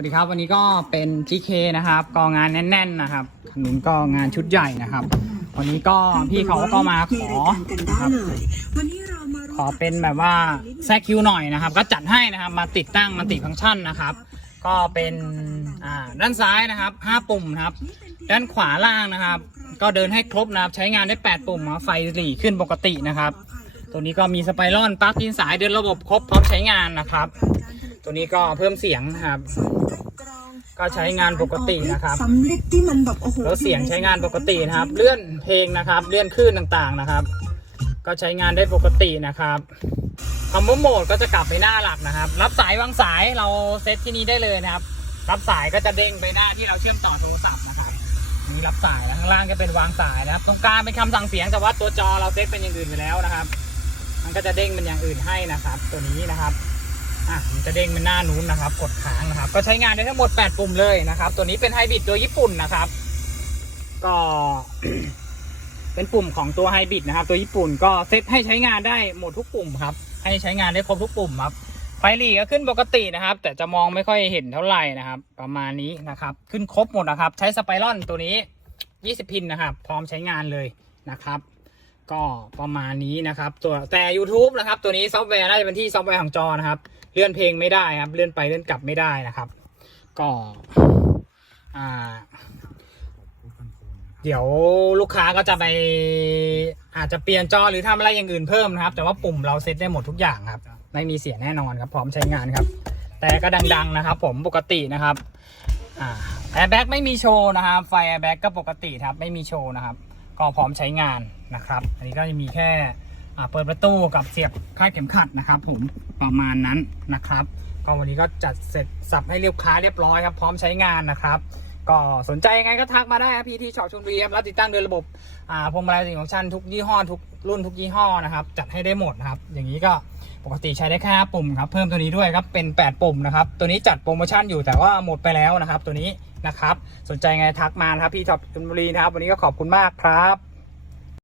วัสดีครับวันนี้ก็เป็น GK นะครับก็งานแน่น ๆนะครับขนุนก็งานชุดใหญ่นะครับ วันนี้ก็พี่เขาก็มาขอครับขอเป็นแบบว่าแซกคิวหน่อยนะครับ ก็จัดให้นะครับมาติดตั้งมันติฟังก์ชันนะครับ ก็เป็นอ่าด้านซ้ายนะครับ 5 ปุ่มนะครับ ด้านขวาล่างนะครับ ก็เดินให้ครบนะครับ ใช้งานได้ 8 ปุ่มนะไฟหลีขึ้นปกตินะครับ ตัวนี้ก็มีสไปรอนปลั๊กอินสายเดินระบบครบพร้อมใช้งานนะครับ ตัวนี้ก็เพิ่มเสียงนะครับ ก็ใช้งานปกตินะครับสำลิดที่มันแบบโอ้โหแล้วเสียงใช้งานปกตินะครับ เลื่อนเพลงนะครับ เลื่อนคลื่นต่างๆนะครับ ก็ใช้งานได้ปกตินะครับคอมโบโหมดก็จะกลับไปหน้าหลักนะครับ รับสายวางสายเราเซตที่นี้ได้เลยนะครับ รับสายก็จะเด้งไปหน้าที่เราเชื่อมต่อโทรศัพท์นะครับนี่รับสายแล้วข้างล่างก็เป็นวางสายนะครับ ตรงกลางเป็นคำสั่งเสียงแต่ว่าตัวจอเราเซตเป็นอย่างอื่นไปแล้วนะครับ มันก็จะเด้งเป็นอย่างอื่นให้นะครับ ตัวนี้นะครับ อะมันจะเด้งเป็นหน้านู้นนะครับ กดค้างนะครับ ก็ใช้งานได้ทั้งหมด 8 ปุ่มเลยนะครับ ตัวนี้เป็นไฮบริดตัวญี่ปุ่นนะครับ ก็เป็นปุ่มของตัวไฮบริดนะครับ ตัวญี่ปุ่นก็เซตให้ใช้งานได้หมดทุกปุ่มครับ ให้ใช้งานได้ครบทุกปุ่มครับ ไฟหลีก็ขึ้นปกตินะครับ แต่จะมองไม่ค่อยเห็นเท่าไหร่นะครับ ประมาณนี้นะครับ ขึ้นครบหมดนะครับ ใช้สไปรอนตัวนี้ 20 พินนะครับ พร้อมใช้งานเลยนะครับ ก็ประมาณนี้นะครับ ตัวแต่ YouTube นะครับ ตัวนี้ซอฟต์แวร์น่าจะเป็นที่ซอฟต์แวร์ของจอนะครับ เลื่อนเพลงไม่ได้ครับ เลื่อนไปเลื่อนกลับไม่ได้นะครับ ก็อ่าเดี๋ยวลูกค้าก็จะไปอาจจะเปลี่ยนจอหรือทำอะไรอย่างอื่นเพิ่มนะครับ แต่ว่าปุ่มเราเซตได้หมดทุกอย่างครับ ไม่มีเสียแน่นอนครับ พร้อมใช้งานครับ แต่ก็ดัง ๆนะครับ ผมปกตินะครับแอร์แบ็กไม่มีโชว์นะครับ ไฟแอร์แบ็กก็ปกติครับ ไม่มีโชว์นะครับ ก็พร้อมใช้งาน นะครับ อันนี้ก็จะมีแค่เปิดประตูกับเสียบคาดเข็มขัดนะครับ ผมประมาณนั้นนะครับ ก็วันนี้ก็จัดเสร็จสับให้ลูกค้าเรียบร้อยครับ พร้อมใช้งานนะครับ ก็สนใจยังไงก็ทักมาได้ครับพี่ที่ช็อปชลบุรีครับรับติดตั้งโดยระบบพวงมาลัยสิ่งของชันทุกยี่ห้อทุกรุ่นทุกยี่ห้อนะครับ จัดให้ได้หมดนะครับ อย่างนี้ก็ปกติใช้ได้แค่ปุ่มครับเพิ่มตัวนี้ด้วยครับเป็น 8 ปุ่มนะครับ ตัวนี้จัดโปรโมชั่นอยู่แต่ว่าหมดไปแล้วนะครับ ตัวนี้นะครับ สนใจไงทักมาครับพี่ช็อปชลบุรีนะครับ วันนี้ก็ขอบคุณมากครับ